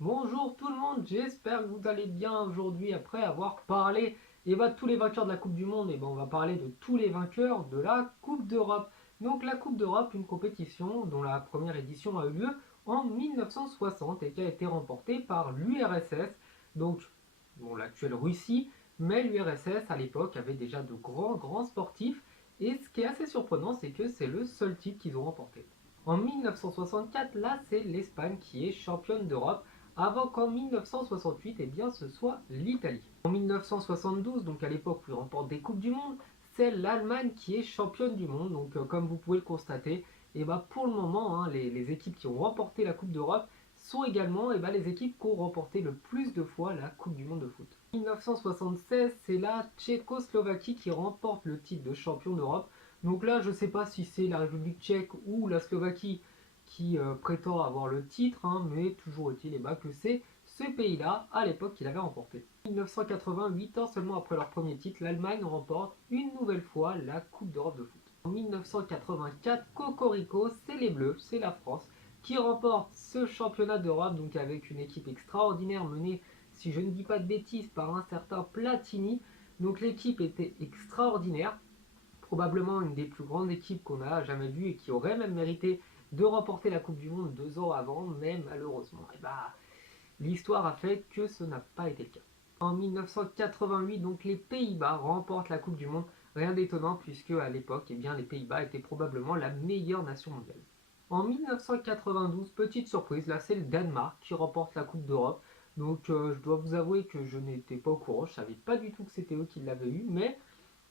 Bonjour tout le monde, j'espère que vous allez bien aujourd'hui après avoir parlé de tous les vainqueurs de la Coupe du Monde. On va parler de tous les vainqueurs de la Coupe d'Europe. Donc la Coupe d'Europe, une compétition dont la première édition a eu lieu en 1960 et qui a été remportée par l'URSS, donc l'actuelle Russie, mais l'URSS à l'époque avait déjà de grands sportifs et ce qui est assez surprenant c'est que c'est le seul titre qu'ils ont remporté. En 1964, là c'est l'Espagne qui est championne d'Europe avant qu'en 1968, ce soit l'Italie. En 1972, donc à l'époque où ils remportent des Coupes du Monde, c'est l'Allemagne qui est championne du monde. Donc comme vous pouvez le constater, pour le moment, les équipes qui ont remporté la Coupe d'Europe sont également les équipes qui ont remporté le plus de fois la Coupe du Monde de foot. En 1976, c'est la Tchécoslovaquie qui remporte le titre de champion d'Europe. Donc là, je ne sais pas si c'est la République tchèque ou la Slovaquie qui prétend avoir le titre, mais toujours est-il que c'est ce pays-là, à l'époque, qui l'avait remporté. En 1980, 8 ans seulement après leur premier titre, l'Allemagne remporte une nouvelle fois la Coupe d'Europe de foot. En 1984, Cocorico, c'est les Bleus, c'est la France, qui remporte ce championnat d'Europe, donc avec une équipe extraordinaire menée, si je ne dis pas de bêtises, par un certain Platini. Donc l'équipe était extraordinaire, probablement une des plus grandes équipes qu'on a jamais vues et qui aurait même mérité de remporter la Coupe du Monde 2 ans avant, mais malheureusement, l'histoire a fait que ce n'a pas été le cas. En 1988, donc les Pays-Bas remportent la Coupe du Monde. Rien d'étonnant puisque à l'époque, les Pays-Bas étaient probablement la meilleure nation mondiale. En 1992, petite surprise, là c'est le Danemark qui remporte la Coupe d'Europe. Donc je dois vous avouer que je n'étais pas au courant, je savais pas du tout que c'était eux qui l'avaient eu, mais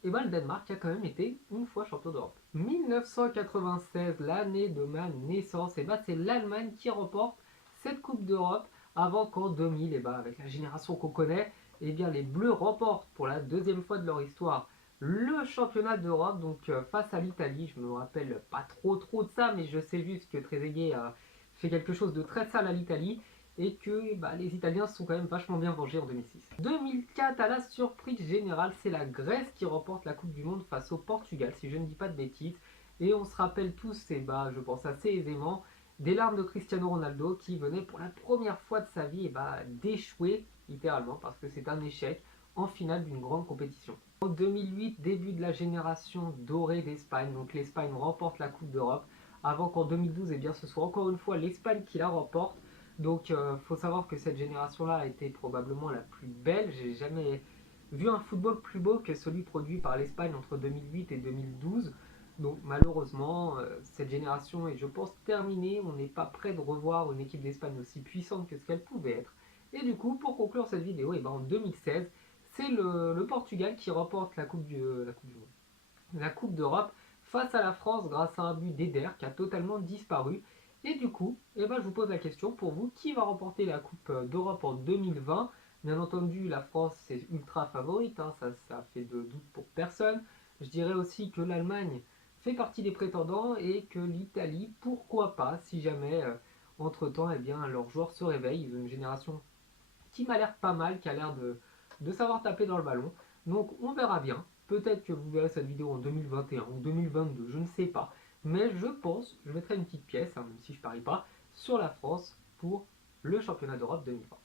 le Danemark a quand même été une fois champion d'Europe. 1996, l'année de ma naissance, c'est l'Allemagne qui remporte cette Coupe d'Europe avant qu'en 2000, avec la génération qu'on connaît, les Bleus remportent pour la deuxième fois de leur histoire le championnat d'Europe, donc face à l'Italie. Je me rappelle pas trop de ça, mais je sais juste que Trezeguet a fait quelque chose de très sale à l'Italie et que les Italiens se sont quand même vachement bien vengés en 2006. 2004, à la surprise générale, c'est la Grèce qui remporte la Coupe du Monde face au Portugal, si je ne dis pas de bêtises. Et on se rappelle tous, je pense assez aisément, des larmes de Cristiano Ronaldo qui venait pour la première fois de sa vie d'échouer, littéralement, parce que c'est un échec en finale d'une grande compétition. En 2008, début de la génération dorée d'Espagne, donc l'Espagne remporte la Coupe d'Europe, avant qu'en 2012, ce soit encore une fois l'Espagne qui la remporte. Donc faut savoir que cette génération-là a été probablement la plus belle. J'ai jamais vu un football plus beau que celui produit par l'Espagne entre 2008 et 2012. Donc malheureusement, cette génération est, je pense, terminée. On n'est pas prêt de revoir une équipe d'Espagne aussi puissante que ce qu'elle pouvait être. Et du coup, pour conclure cette vidéo, en 2016, c'est le Portugal qui remporte la Coupe d'Europe face à la France grâce à un but d'Eder qui a totalement disparu. Et du coup, je vous pose la question pour vous, qui va remporter la Coupe d'Europe en 2020? Bien entendu, la France c'est ultra favorite, ça fait de doute pour personne. Je dirais aussi que l'Allemagne fait partie des prétendants et que l'Italie, pourquoi pas, si jamais entre-temps leurs joueurs se réveillent. Ils ont une génération qui m'a l'air pas mal, qui a l'air de savoir taper dans le ballon. Donc on verra bien. Peut-être que vous verrez cette vidéo en 2021 ou 2022, je ne sais pas. Mais je pense, je mettrai une petite pièce, même si je parie pas, sur la France pour le championnat d'Europe 2020.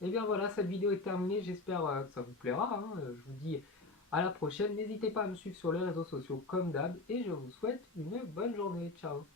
Et bien voilà, cette vidéo est terminée. J'espère que ça vous plaira. Je vous dis à la prochaine. N'hésitez pas à me suivre sur les réseaux sociaux comme d'hab. Et je vous souhaite une bonne journée. Ciao.